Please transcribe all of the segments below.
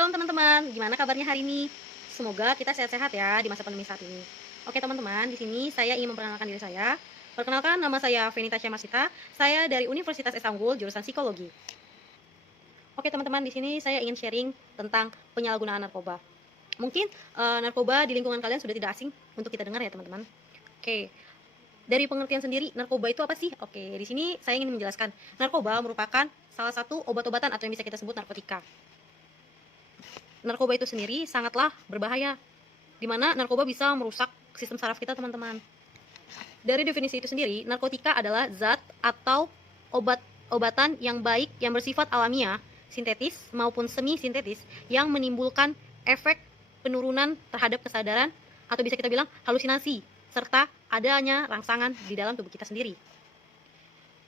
Shalom teman-teman, gimana kabarnya hari ini? Semoga kita sehat-sehat ya di masa pandemi saat ini. Oke teman-teman, di sini saya ingin memperkenalkan diri saya. Perkenalkan, nama saya Fenita Syamasita. Saya dari Universitas Esa Unggul, jurusan Psikologi. Oke teman-teman, di sini saya ingin sharing tentang penyalahgunaan narkoba. Mungkin narkoba di lingkungan kalian sudah tidak asing untuk kita dengar ya teman-teman. Oke, dari pengertian sendiri, narkoba itu apa sih? Oke, di sini saya ingin menjelaskan. Narkoba merupakan salah satu obat-obatan atau yang bisa kita sebut narkotika. Narkoba itu sendiri sangatlah berbahaya, di mana narkoba bisa merusak sistem saraf kita, teman-teman. Dari definisi itu sendiri, narkotika adalah zat atau obat-obatan yang baik yang bersifat alamiah, sintetis maupun semi-sintetis, yang menimbulkan efek penurunan terhadap kesadaran atau bisa kita bilang halusinasi, serta adanya rangsangan di dalam tubuh kita sendiri.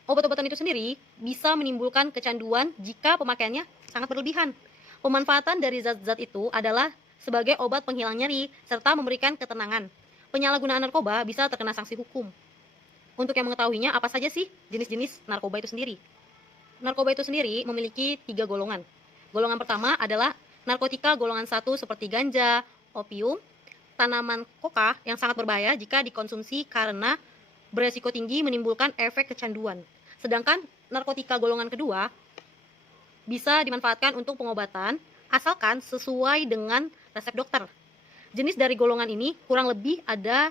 Obat-obatan itu sendiri bisa menimbulkan kecanduan jika pemakaiannya sangat berlebihan. Pemanfaatan dari zat-zat itu adalah sebagai obat penghilang nyeri serta memberikan ketenangan. Penyalahgunaan narkoba bisa terkena sanksi hukum. Untuk yang mengetahuinya, apa saja sih jenis-jenis narkoba itu sendiri? Narkoba itu sendiri memiliki 3 golongan. Golongan pertama adalah narkotika golongan 1 seperti ganja, opium, tanaman koka yang sangat berbahaya jika dikonsumsi karena beresiko tinggi menimbulkan efek kecanduan. Sedangkan narkotika golongan kedua bisa dimanfaatkan untuk pengobatan asalkan sesuai dengan resep dokter. Jenis dari golongan ini kurang lebih ada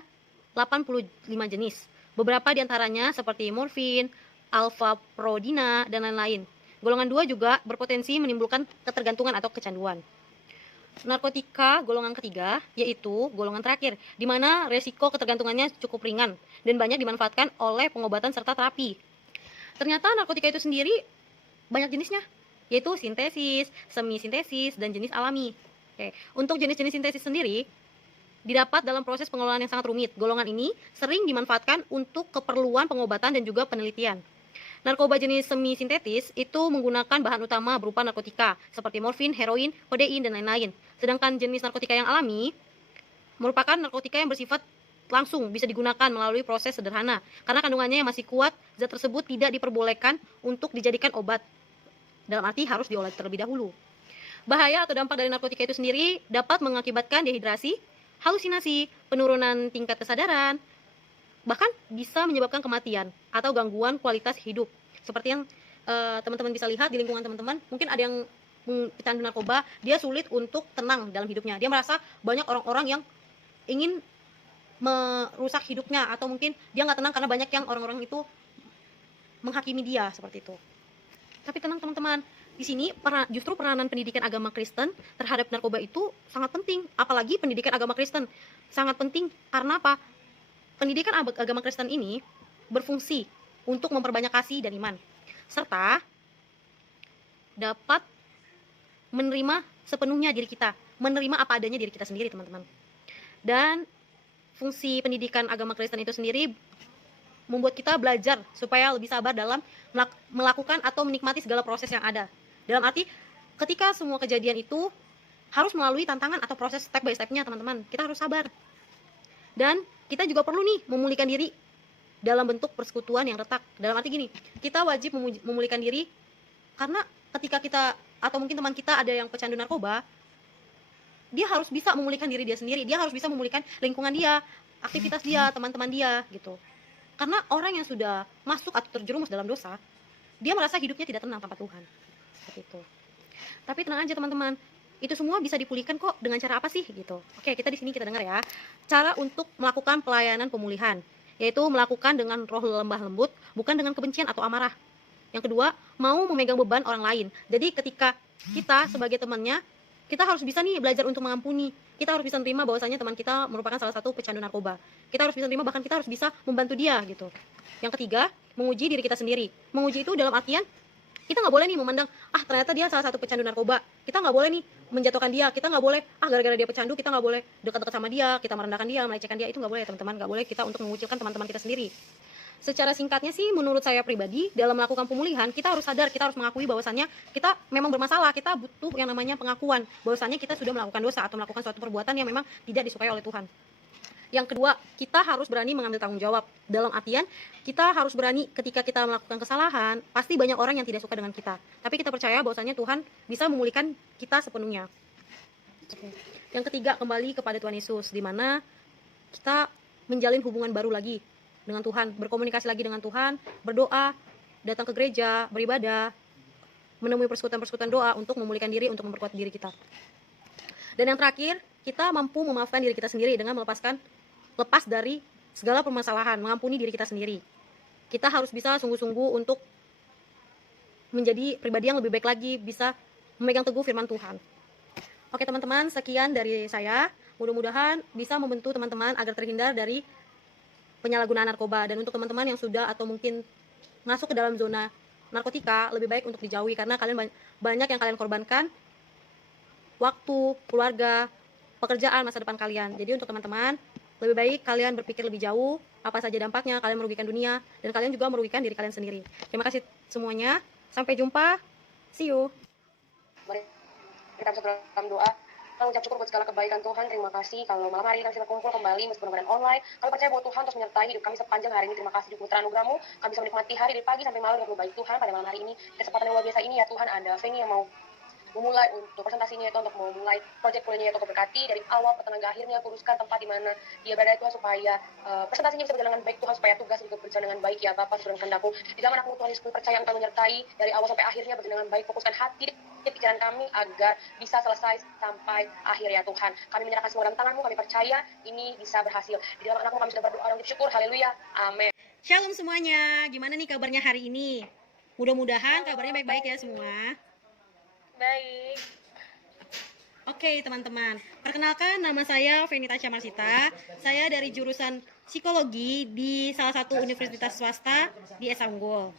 85 jenis. Beberapa diantaranya seperti morfin, alfa-prodina, dan lain-lain. Golongan 2 juga berpotensi menimbulkan ketergantungan atau kecanduan. Narkotika golongan ketiga yaitu golongan terakhir, di mana resiko ketergantungannya cukup ringan dan banyak dimanfaatkan oleh pengobatan serta terapi. Ternyata narkotika itu sendiri banyak jenisnya, yaitu sintesis, semi-sintesis, dan jenis alami. Oke. Untuk jenis-jenis sintesis sendiri didapat dalam proses pengelolaan yang sangat rumit. Golongan ini sering dimanfaatkan untuk keperluan pengobatan dan juga penelitian. Narkoba jenis semi-sintetis itu menggunakan bahan utama berupa narkotika seperti morfin, heroin, kodein, dan lain-lain. Sedangkan jenis narkotika yang alami merupakan narkotika yang bersifat langsung bisa digunakan melalui proses sederhana. Karena kandungannya yang masih kuat, zat tersebut tidak diperbolehkan untuk dijadikan obat. Dalam arti harus diolah terlebih dahulu. Bahaya atau dampak dari narkotika itu sendiri dapat mengakibatkan dehidrasi, halusinasi, penurunan tingkat kesadaran, bahkan bisa menyebabkan kematian atau gangguan kualitas hidup. Seperti yang teman-teman bisa lihat di lingkungan teman-teman, mungkin ada yang pecandu narkoba, dia sulit untuk tenang dalam hidupnya. Dia merasa banyak orang-orang yang ingin merusak hidupnya, atau mungkin dia nggak tenang karena banyak yang orang-orang itu menghakimi dia seperti itu. Tapi tenang teman-teman, di sini justru peranan pendidikan agama Kristen terhadap narkoba itu sangat penting. Apalagi pendidikan agama Kristen sangat penting karena apa? Pendidikan agama Kristen ini berfungsi untuk memperbanyak kasih dan iman, serta dapat menerima sepenuhnya diri kita, menerima apa adanya diri kita sendiri, teman-teman. Dan fungsi pendidikan agama Kristen itu sendiri membuat kita belajar supaya lebih sabar dalam melakukan atau menikmati segala proses yang ada. Dalam arti, ketika semua kejadian itu harus melalui tantangan atau proses step by step-nya, teman-teman. Kita harus sabar. Dan kita juga perlu nih memulihkan diri dalam bentuk persekutuan yang retak. Dalam arti gini, kita wajib memulihkan diri karena ketika kita atau mungkin teman kita ada yang pecandu narkoba, dia harus bisa memulihkan diri dia sendiri. Dia harus bisa memulihkan lingkungan dia, aktivitas dia, teman-teman dia gitu. Karena orang yang sudah masuk atau terjerumus dalam dosa, dia merasa hidupnya tidak tenang tanpa Tuhan. Seperti itu. Tapi tenang aja teman-teman, itu semua bisa dipulihkan kok. Dengan cara apa sih gitu? Oke, kita di sini kita dengar ya. Cara untuk melakukan pelayanan pemulihan, yaitu melakukan dengan roh lembah lembut, bukan dengan kebencian atau amarah. Yang kedua, mau memegang beban orang lain. Jadi ketika kita sebagai temannya, kita harus bisa nih belajar untuk mengampuni. Kita harus bisa menerima bahwasanya teman kita merupakan salah satu pecandu narkoba. Kita harus bisa menerima, bahkan kita harus bisa membantu dia gitu. Yang ketiga, menguji diri kita sendiri. Menguji itu dalam artian kita nggak boleh nih memandang, ternyata dia salah satu pecandu narkoba. Kita nggak boleh nih menjatuhkan dia. Kita nggak boleh, gara-gara dia pecandu kita nggak boleh dekat-dekat sama dia, kita merendahkan dia, melecehkan dia. Itu nggak boleh teman-teman. Nggak boleh kita untuk mengucilkan teman-teman kita sendiri. Secara singkatnya sih, menurut saya pribadi, dalam melakukan pemulihan, kita harus sadar, kita harus mengakui bahwasannya kita memang bermasalah, kita butuh yang namanya pengakuan, bahwasannya kita sudah melakukan dosa atau melakukan suatu perbuatan yang memang tidak disukai oleh Tuhan. Yang kedua, kita harus berani mengambil tanggung jawab. Dalam artian, kita harus berani ketika kita melakukan kesalahan, pasti banyak orang yang tidak suka dengan kita. Tapi kita percaya bahwasannya Tuhan bisa memulihkan kita sepenuhnya. Yang ketiga, kembali kepada Tuhan Yesus, di mana kita menjalin hubungan baru lagi dengan Tuhan, berkomunikasi lagi dengan Tuhan, berdoa, datang ke gereja, beribadah, menemui persekutuan-persekutuan doa untuk memulihkan diri, untuk memperkuat diri kita. Dan yang terakhir, kita mampu memaafkan diri kita sendiri dengan lepas dari segala permasalahan, mengampuni diri kita sendiri. Kita harus bisa sungguh-sungguh untuk menjadi pribadi yang lebih baik lagi, bisa memegang teguh firman Tuhan. Oke teman-teman, sekian dari saya. Mudah-mudahan bisa membantu teman-teman agar terhindar dari penyalahgunaan narkoba. Dan untuk teman-teman yang sudah atau mungkin masuk ke dalam zona narkotika, lebih baik untuk dijauhi karena kalian banyak yang kalian korbankan, waktu, keluarga, pekerjaan, masa depan kalian. Jadi untuk teman-teman, lebih baik kalian berpikir lebih jauh, apa saja dampaknya, kalian merugikan dunia, dan kalian juga merugikan diri kalian sendiri. Terima kasih semuanya, sampai jumpa, see you. Mari kita bisa dalam doa. Kita mengucap syukur buat segala kebaikan Tuhan. Terima kasih kalau malam hari ini kami bisa berkumpul kembali meskipun dengan online. Kami percaya bahwa Tuhan terus menyertai hidup kami sepanjang hari ini. Terima kasih untuk anugerah-Mu. Kami bisa menikmati hari dari pagi sampai malam dengan baik Tuhan. Pada malam hari ini kesempatan yang luar biasa ini ya Tuhan, ada Feni yang mau memulai untuk presentasinya itu, untuk memulai proyek kuliahnya itu, berkati dari awal ke tengah ke akhirnya, kuruskan tempat di mana dia berada Tuhan, supaya presentasinya bisa berjalan dengan baik Tuhan, supaya tugas juga berjalan dengan baik ya Bapak, sudah kehendakmu di zaman aku Tuhan Yesus, percaya Engkau menyertai dari awal sampai akhirnya berjalan dengan baik. Fokuskan hati pikiran kami agar bisa selesai sampai akhir ya Tuhan. Kami menyerahkan semua dalam tangan-Mu, kami percaya ini bisa berhasil. Di dalam anak-Mu kami sudah berdoa dan bersyukur, haleluya, amin. Shalom semuanya, gimana nih kabarnya hari ini? Mudah-mudahan kabarnya baik-baik ya semua. Baik. Oke teman-teman, perkenalkan nama saya Fenita Camarsita. Saya dari jurusan psikologi di salah satu universitas swasta di Esanggol.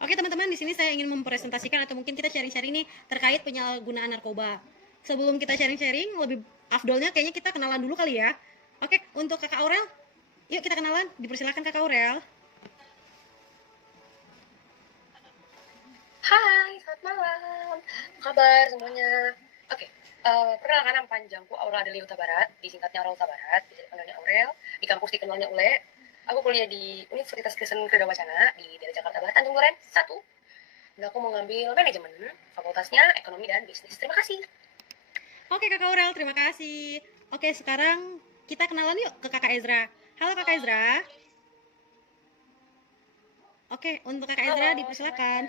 Oke teman-teman, di sini saya ingin mempresentasikan atau mungkin kita sharing-sharing nih terkait penyalahgunaan narkoba. Sebelum kita sharing-sharing, lebih afdolnya kayaknya kita kenalan dulu kali ya. Oke, untuk Kakak Aurel, yuk kita kenalan. Dipersilakan Kakak Aurel. Hai, selamat malam. Apa kabar semuanya? Oke, perkenalkan nama panjangku Aurel Adelia Huta Barat, disingkatnya Aurel Huta Barat, bisa dipanggilnya Aurel, di kampus dikenalnya Ule. Aku kuliah di Universitas Kristen Krida Wacana di daerah Jakarta Barat, Tanjung Duren 1. Dan aku mau ngambil manajemen, fakultasnya ekonomi dan bisnis. Terima kasih. Oke Kakak Aurel, terima kasih. Oke, sekarang kita kenalan yuk ke Kakak Ezra. Halo Kakak Ezra. Oke, untuk Kakak Ezra dipersilakan.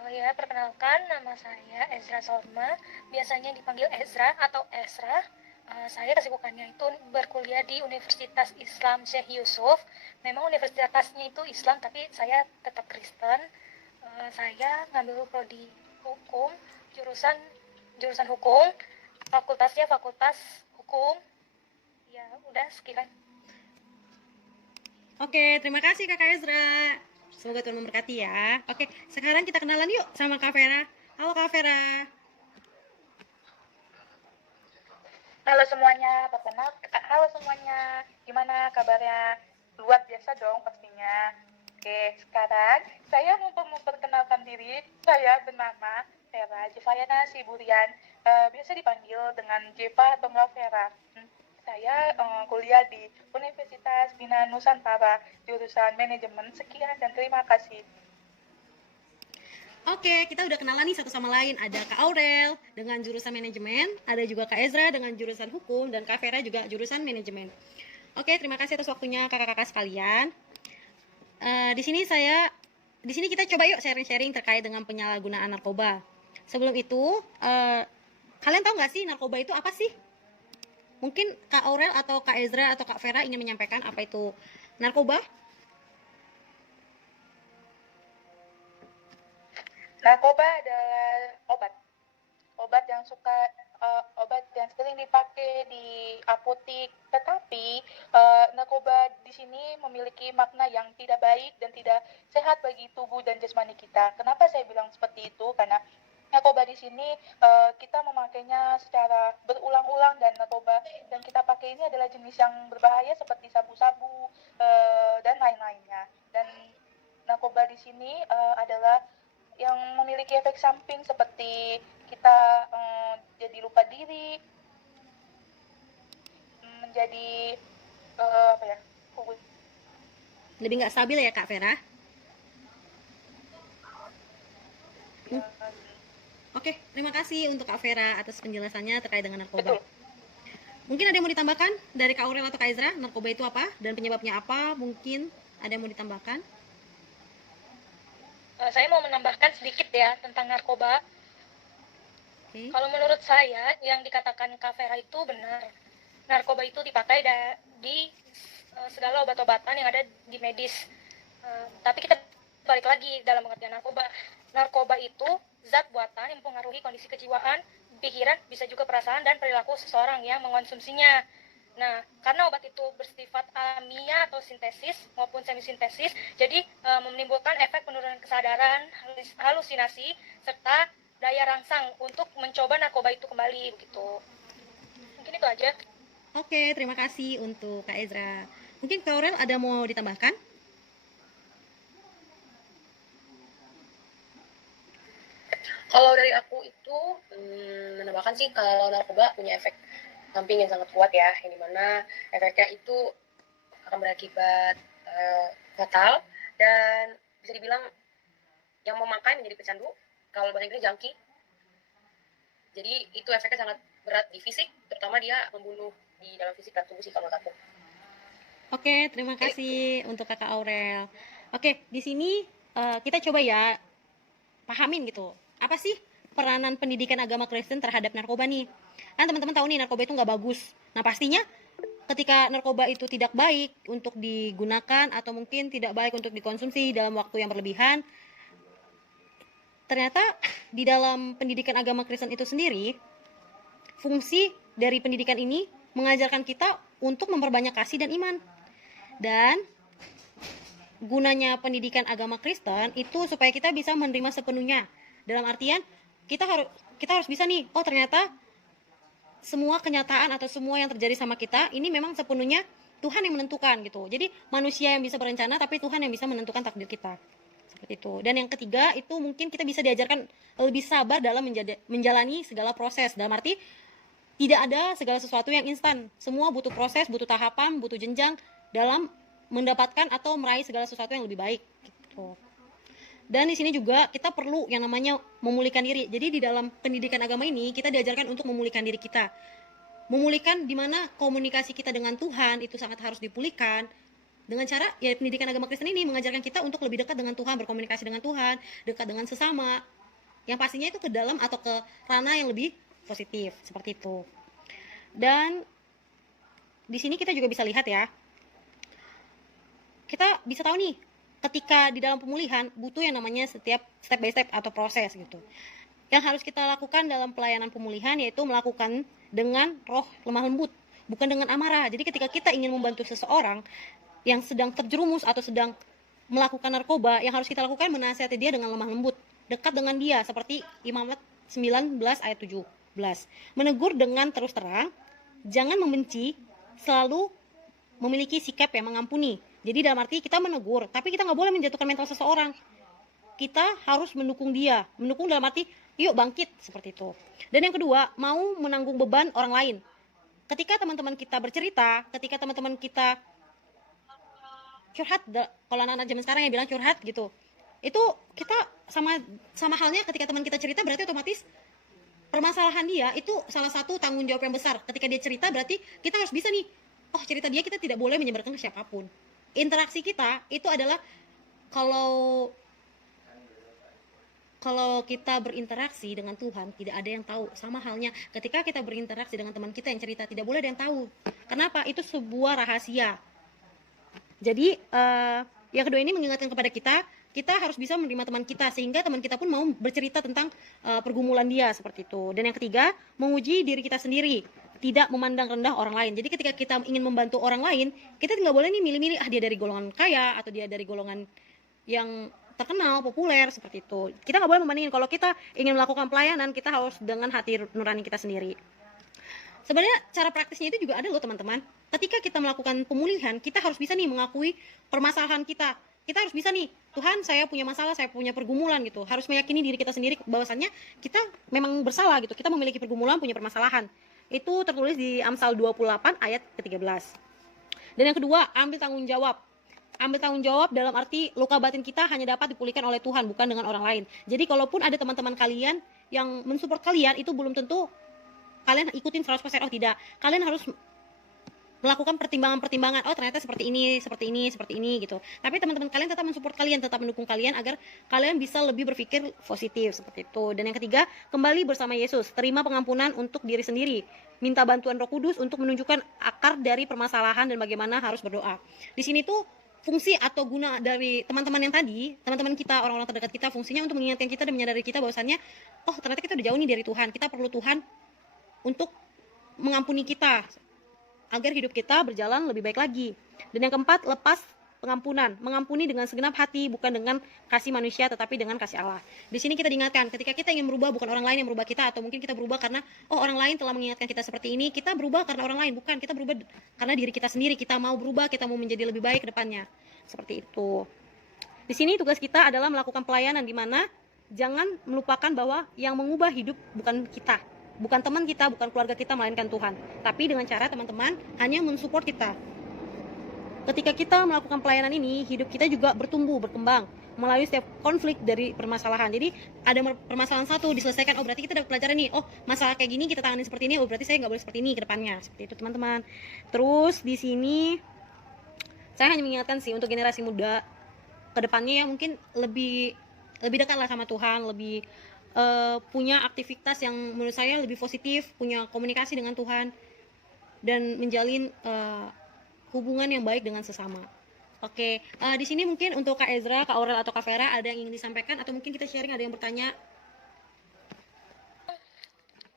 Oh ya, perkenalkan nama saya Ezra Sorma, biasanya dipanggil Ezra atau Esra. Saya kesibukannya itu berkuliah di Universitas Islam Syekh Yusuf. Memang universitasnya itu Islam, tapi saya tetap Kristen. Saya ngambil prodi hukum, jurusan hukum, fakultasnya fakultas hukum. Ya, udah sekian. Oke, terima kasih Kakak Ezra. Semoga Tuhan memberkati ya. Oke, sekarang kita kenalan yuk sama Kak Vera. Halo Kak Vera. Halo semuanya, halo semuanya, gimana kabarnya? Luar biasa dong pastinya. Oke, sekarang saya mau memperkenalkan diri. Saya bernama Vera Jevayana Siburian, biasa dipanggil dengan Jeva atau enggak Vera. Saya kuliah di Universitas Bina Nusantara, jurusan manajemen. Sekian dan terima kasih. Oke, kita udah kenalan nih satu sama lain. Ada Kak Aurel dengan jurusan manajemen, ada juga Kak Ezra dengan jurusan hukum, dan Kak Vera juga jurusan manajemen. Oke, terima kasih atas waktunya kakak-kakak sekalian. Di sini kita coba yuk sharing-sharing terkait dengan penyalahgunaan narkoba. Sebelum itu, kalian tahu nggak sih narkoba itu apa sih? Mungkin Kak Aurel atau Kak Ezra atau Kak Vera ingin menyampaikan apa itu narkoba? Narkoba adalah obat yang sering dipakai di apotik, tetapi narkoba di sini memiliki makna yang tidak baik dan tidak sehat bagi tubuh dan jasmani kita. Kenapa saya bilang seperti itu? Karena narkoba di sini kita memakainya secara berulang-ulang, dan narkoba yang kita pakai ini adalah jenis yang berbahaya seperti sabu-sabu dan lain-lainnya. Dan narkoba di sini adalah yang memiliki efek samping seperti kita jadi lupa diri, menjadi Lebih nggak stabil ya Kak Vera? Oke, terima kasih untuk Kak Vera atas penjelasannya terkait dengan narkoba. Betul. Mungkin ada yang mau ditambahkan dari Kak Aurel atau Kak Ezra, narkoba itu apa dan penyebabnya apa? Mungkin ada yang mau ditambahkan? Saya mau menambahkan sedikit ya tentang narkoba. Oke. Kalau menurut saya yang dikatakan Kak Vera itu benar. Narkoba itu dipakai di segala obat-obatan yang ada di medis. Tapi kita balik lagi dalam pengertian narkoba. Narkoba itu zat buatan yang mempengaruhi kondisi kejiwaan, pikiran, bisa juga perasaan dan perilaku seseorang yang mengonsumsinya. Nah, karena obat itu bersifat alamiah atau sintesis maupun semisintesis, jadi menimbulkan efek penurunan kesadaran, halusinasi, serta daya rangsang untuk mencoba narkoba itu kembali begitu. Mungkin itu aja. Oke, terima kasih untuk Kak Ezra. Mungkin Kak Aurel ada mau ditambahkan? Kalau dari aku itu menambahkan sih kalau narkoba punya efek samping yang sangat kuat ya, yang dimana efeknya itu akan berakibat fatal dan bisa dibilang yang memakai menjadi pecandu. Kalau bahasa Inggris junkie. Jadi itu efeknya sangat berat di fisik, terutama dia membunuh di dalam fisik dan tubuh sih kalau menurut aku. Oke, terima kasih untuk Kakak Aurel. Oke, di sini kita coba ya pahamin gitu. Apa sih peranan pendidikan agama Kristen terhadap narkoba nih? Kan teman-teman tahu nih narkoba itu nggak bagus. Nah pastinya ketika narkoba itu tidak baik untuk digunakan atau mungkin tidak baik untuk dikonsumsi dalam waktu yang berlebihan, ternyata di dalam pendidikan agama Kristen itu sendiri, fungsi dari pendidikan ini mengajarkan kita untuk memperbanyak kasih dan iman. Dan gunanya pendidikan agama Kristen itu supaya kita bisa menerima sepenuhnya. Dalam artian kita harus bisa nih, oh ternyata semua kenyataan atau semua yang terjadi sama kita ini memang sepenuhnya Tuhan yang menentukan gitu. Jadi manusia yang bisa berencana tapi Tuhan yang bisa menentukan takdir kita. Seperti itu. Dan yang ketiga itu mungkin kita bisa diajarkan lebih sabar dalam menjalani segala proses. Dalam arti tidak ada segala sesuatu yang instan. Semua butuh proses, butuh tahapan, butuh jenjang dalam mendapatkan atau meraih segala sesuatu yang lebih baik gitu. Dan di sini juga kita perlu yang namanya memulihkan diri. Jadi di dalam pendidikan agama ini kita diajarkan untuk memulihkan diri kita. Memulihkan di mana komunikasi kita dengan Tuhan itu sangat harus dipulihkan. Dengan cara ya pendidikan agama Kristen ini mengajarkan kita untuk lebih dekat dengan Tuhan, berkomunikasi dengan Tuhan, dekat dengan sesama. Yang pastinya itu ke dalam atau ke ranah yang lebih positif seperti itu. Dan di sini kita juga bisa lihat ya. Kita bisa tahu nih ketika di dalam pemulihan butuh yang namanya setiap step by step atau proses gitu. Yang harus kita lakukan dalam pelayanan pemulihan yaitu melakukan dengan roh lemah lembut, bukan dengan amarah. Jadi ketika kita ingin membantu seseorang yang sedang terjerumus atau sedang melakukan narkoba, yang harus kita lakukan menasihati dia dengan lemah lembut, dekat dengan dia seperti Imamat 19 ayat 17. Menegur dengan terus terang, jangan membenci, selalu memiliki sikap yang mengampuni. Jadi dalam arti kita menegur, tapi kita nggak boleh menjatuhkan mental seseorang. Kita harus mendukung dia, mendukung dalam arti yuk bangkit seperti itu. Dan yang kedua, mau menanggung beban orang lain. Ketika teman-teman kita bercerita, ketika teman-teman kita curhat, kalau anak-anak zaman sekarang yang bilang curhat gitu, itu kita sama halnya ketika teman kita cerita berarti otomatis permasalahan dia itu salah satu tanggung jawab yang besar. Ketika dia cerita berarti kita harus bisa nih, oh cerita dia kita tidak boleh menyebarkan ke siapapun. Interaksi kita itu adalah kalau kita berinteraksi dengan Tuhan tidak ada yang tahu. Sama halnya ketika kita berinteraksi dengan teman kita yang cerita tidak boleh ada yang tahu. Kenapa? Itu sebuah rahasia. Jadi yang kedua ini mengingatkan kepada kita harus bisa menerima teman kita sehingga teman kita pun mau bercerita tentang pergumulan dia seperti itu. Dan yang ketiga, menguji diri kita sendiri, tidak memandang rendah orang lain. Jadi ketika kita ingin membantu orang lain, kita nggak boleh nih milih-milih dia dari golongan kaya atau dia dari golongan yang terkenal, populer seperti itu. Kita nggak boleh membandingin. Kalau kita ingin melakukan pelayanan, kita harus dengan hati nurani kita sendiri. Sebenarnya cara praktisnya itu juga ada loh teman-teman. Ketika kita melakukan pemulihan, kita harus bisa nih mengakui permasalahan kita. Kita harus bisa nih, Tuhan saya punya masalah, saya punya pergumulan gitu. Harus meyakini diri kita sendiri bahwasannya kita memang bersalah gitu. Kita memiliki pergumulan, punya permasalahan. Itu tertulis di Amsal 28 ayat ke-13. Dan yang kedua, ambil tanggung jawab. Ambil tanggung jawab dalam arti luka batin kita hanya dapat dipulihkan oleh Tuhan, bukan dengan orang lain. Jadi kalaupun ada teman-teman kalian yang mensupport kalian itu belum tentu kalian ikutin 100%. Oh tidak, kalian harus melakukan pertimbangan-pertimbangan. Oh ternyata seperti ini, seperti ini, seperti ini gitu. Tapi teman-teman kalian tetap mensupport kalian, tetap mendukung kalian agar kalian bisa lebih berpikir positif seperti itu. Dan yang ketiga, kembali bersama Yesus, terima pengampunan untuk diri sendiri, minta bantuan Roh Kudus untuk menunjukkan akar dari permasalahan dan bagaimana harus berdoa. Di sini tuh fungsi atau guna dari teman-teman yang tadi, teman-teman kita, orang-orang terdekat kita, fungsinya untuk mengingatkan kita dan menyadari kita bahwasannya, oh ternyata kita udah jauh nih dari Tuhan, kita perlu Tuhan untuk mengampuni kita agar hidup kita berjalan lebih baik lagi. Dan yang keempat, lepas pengampunan, mengampuni dengan segenap hati, bukan dengan kasih manusia tetapi dengan kasih Allah. Di sini kita diingatkan ketika kita ingin berubah, bukan orang lain yang merubah kita, atau mungkin kita berubah karena oh orang lain telah mengingatkan kita seperti ini, kita berubah karena orang lain, bukan, kita berubah karena diri kita sendiri, kita mau berubah, kita mau menjadi lebih baik ke depannya. Seperti itu. Di sini tugas kita adalah melakukan pelayanan di mana jangan melupakan bahwa yang mengubah hidup bukan kita, bukan teman kita, bukan keluarga kita, melainkan Tuhan. Tapi dengan cara teman-teman hanya mensupport kita. Ketika kita melakukan pelayanan ini, hidup kita juga bertumbuh, berkembang melalui setiap konflik dari permasalahan. Jadi ada permasalahan satu diselesaikan, oh berarti kita dapat pelajaran nih, oh masalah kayak gini kita tangani seperti ini, oh berarti saya nggak boleh seperti ini ke depannya. Seperti itu teman-teman. Terus di sini saya hanya mengingatkan sih untuk generasi muda ke depannya yang mungkin lebih dekat lah sama Tuhan, lebih punya aktivitas yang menurut saya lebih positif, punya komunikasi dengan Tuhan, dan menjalin hubungan yang baik dengan sesama. Oke, di sini mungkin untuk Kak Ezra, Kak Aurel, atau Kak Vera ada yang ingin disampaikan, atau mungkin kita sharing, ada yang bertanya.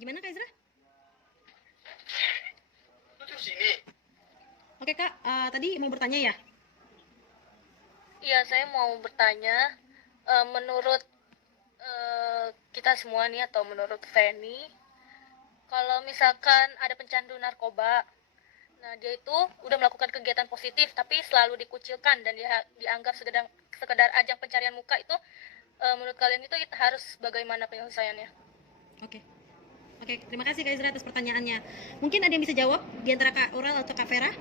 Gimana Kak Ezra? Oke Kak, tadi mau bertanya ya? Iya, saya mau bertanya, menurut kita semua nih atau menurut Feni, kalau misalkan ada pencandu narkoba, nah dia itu udah melakukan kegiatan positif tapi selalu dikucilkan dan dia dianggap sekedar ajang pencarian muka itu, menurut kalian itu harus bagaimana penyelesaiannya? Oke, terima kasih Kak Ezra atas pertanyaannya. Mungkin ada yang bisa jawab di antara Kak Aurel atau Kak Vera?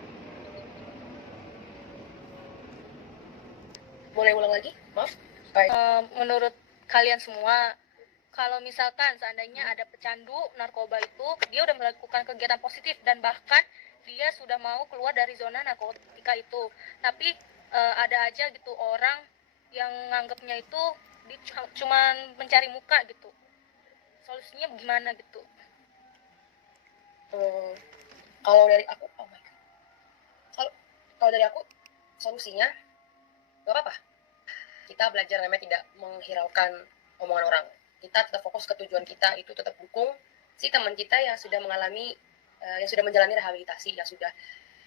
Boleh ulang lagi? Maaf. Menurut kalian semua, kalau misalkan seandainya ada pecandu narkoba itu, dia udah melakukan kegiatan positif dan bahkan dia sudah mau keluar dari zona narkotika itu, tapi ada aja gitu orang yang nganggapnya itu cuman mencari muka gitu. Solusinya gimana gitu? Kalau dari aku, oh my God. Kalau dari aku, solusinya gak apa-apa. Kita belajar namanya tidak menghiraukan omongan orang. Kita tetap fokus ke tujuan kita, itu tetap dukung si teman kita yang sudah mengalami, yang sudah menjalani rehabilitasi, yang sudah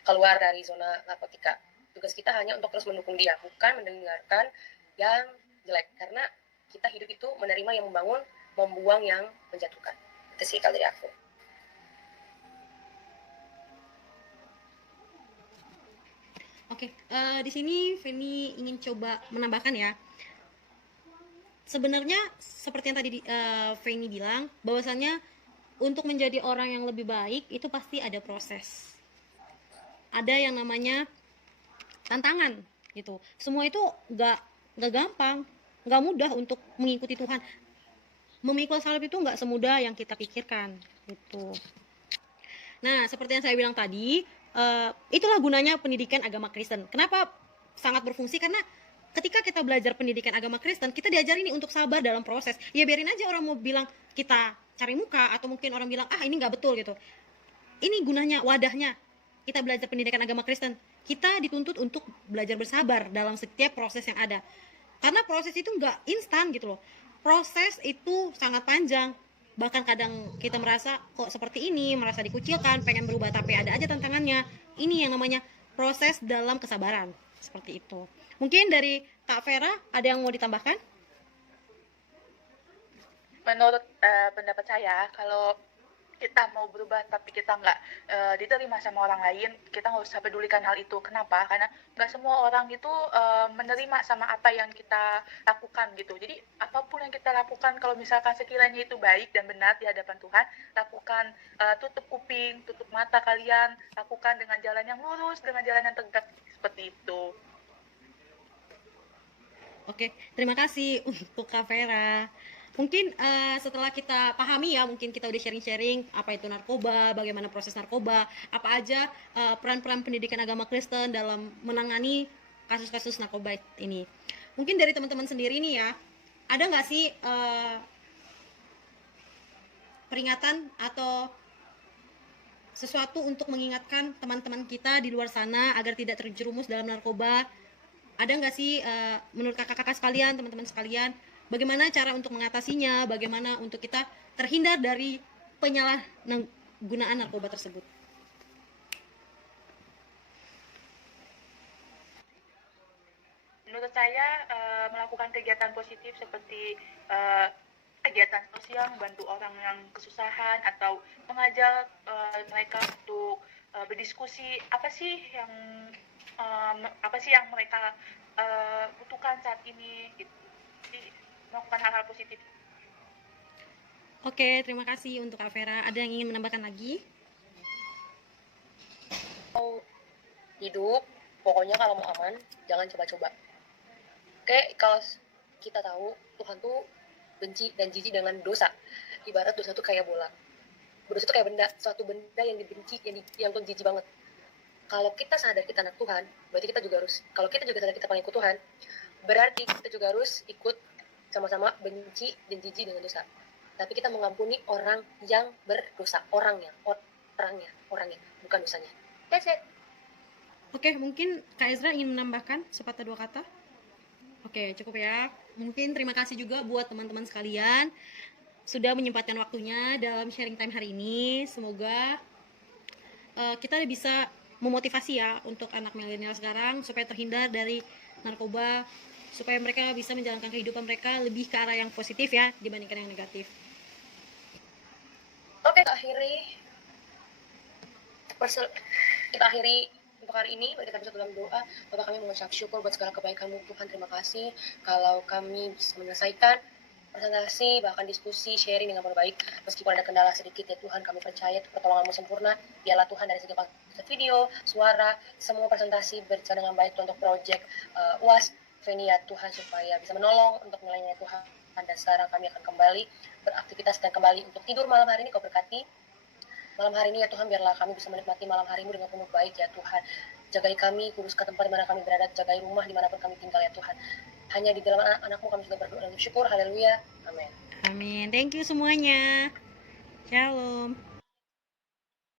keluar dari zona narkotika. Tugas kita hanya untuk terus mendukung dia, bukan mendengarkan yang jelek. Karena kita hidup itu menerima yang membangun, membuang yang menjatuhkan. Itu sih kalau dari aku. Oke, di sini Feni ingin coba menambahkan ya. Sebenarnya seperti yang tadi Feni bilang, bahwasannya untuk menjadi orang yang lebih baik itu pasti ada proses. Ada yang namanya tantangan gitu. Semua itu nggak gampang, nggak mudah untuk mengikuti Tuhan. Memikul salib itu nggak semudah yang kita pikirkan gitu. Nah, seperti yang saya bilang tadi, itulah gunanya pendidikan agama Kristen. Kenapa sangat berfungsi? Karena ketika kita belajar pendidikan agama Kristen, kita diajarin nih untuk sabar dalam proses. Ya biarin aja orang mau bilang kita cari muka, atau mungkin orang bilang ini nggak betul gitu. Ini gunanya, wadahnya kita belajar pendidikan agama Kristen. Kita dituntut untuk belajar bersabar dalam setiap proses yang ada. Karena proses itu nggak instan gitu loh. Proses itu sangat panjang. Bahkan kadang kita merasa kok seperti ini, merasa dikucilkan, pengen berubah tapi ada aja tantangannya. Ini yang namanya proses dalam kesabaran. Seperti itu. Mungkin dari Kak Vera ada yang mau ditambahkan? Menurut pendapat saya, kalau kita mau berubah tapi kita nggak diterima sama orang lain, kita nggak usah pedulikan hal itu. Kenapa? Karena nggak semua orang itu menerima sama apa yang kita lakukan gitu. Jadi apapun yang kita lakukan, kalau misalkan sekiranya itu baik dan benar di hadapan Tuhan, lakukan. Tutup kuping, tutup mata kalian, lakukan dengan jalan yang lurus, dengan jalan yang tegak, seperti itu. Oke, terima kasih untuk Kak Vera. Mungkin setelah kita pahami ya, mungkin kita udah sharing-sharing apa itu narkoba, bagaimana proses narkoba, apa aja peran-peran pendidikan agama Kristen dalam menangani kasus-kasus narkoba ini. Mungkin dari teman-teman sendiri nih ya, ada nggak sih peringatan atau sesuatu untuk mengingatkan teman-teman kita di luar sana agar tidak terjerumus dalam narkoba? Ada nggak sih menurut kakak-kakak sekalian, teman-teman sekalian, bagaimana cara untuk mengatasinya, bagaimana untuk kita terhindar dari penyalahgunaan narkoba tersebut? Menurut saya melakukan kegiatan positif seperti kegiatan sosial, membantu orang yang kesusahan atau mengajak mereka untuk berdiskusi apa sih yang mereka butuhkan saat ini gitu. Jadi melakukan hal-hal positif. Oke, terima kasih untuk Kak Vera. Ada yang ingin menambahkan lagi? Hidup, pokoknya kalau mau aman, jangan coba-coba. Oke, kalau kita tahu Tuhan tuh benci dan jijik dengan dosa. Ibarat dosa tuh kayak bola. Dosa tuh kayak benda, suatu benda yang dibenci, yang tuh jijik banget. Kalau kita sadar kita anak Tuhan, berarti kita juga harus, kalau kita juga sadar kita pengikut Tuhan, berarti kita juga harus ikut sama-sama benci dan jijik dengan dosa. Tapi kita mengampuni orang yang berdosa, orangnya, bukan dosanya. That's it. Oke, mungkin Kak Ezra ingin menambahkan sepatah dua kata? Oke, cukup ya. Mungkin terima kasih juga buat teman-teman sekalian sudah menyempatkan waktunya dalam sharing time hari ini. Semoga kita bisa memotivasi ya untuk anak milenial sekarang supaya terhindar dari narkoba, supaya mereka bisa menjalankan kehidupan mereka lebih ke arah yang positif ya dibandingkan yang negatif. Oke, kita akhiri untuk hari ini. Mari kita bersatu dalam doa. Bapak, kami mengucap syukur buat segala kebaikan-Mu Tuhan. Terima kasih kalau kami bisa menyelesaikan presentasi, bahkan diskusi, sharing dengan baik. Meskipun ada kendala sedikit ya Tuhan, kami percaya pertolongan-Mu sempurna. Biarlah Tuhan dari segi video, suara, semua presentasi berjalan dengan baik untuk proyek UAS Feni ya Tuhan, supaya bisa menolong untuk nilainya Tuhan. Dan sekarang kami akan kembali beraktivitas dan kembali untuk tidur malam hari ini. Kau berkati malam hari ini ya Tuhan, biarlah kami bisa menikmati malam hari-Mu dengan penuh baik ya Tuhan. Jagai kami, kuduskan tempat di mana kami berada, jagai rumah dimanapun kami tinggal ya Tuhan. Hanya di dalam anak-Mu kami sudah berdoa dan bersyukur. Haleluya. Amin. Amin. Thank you semuanya. Shalom.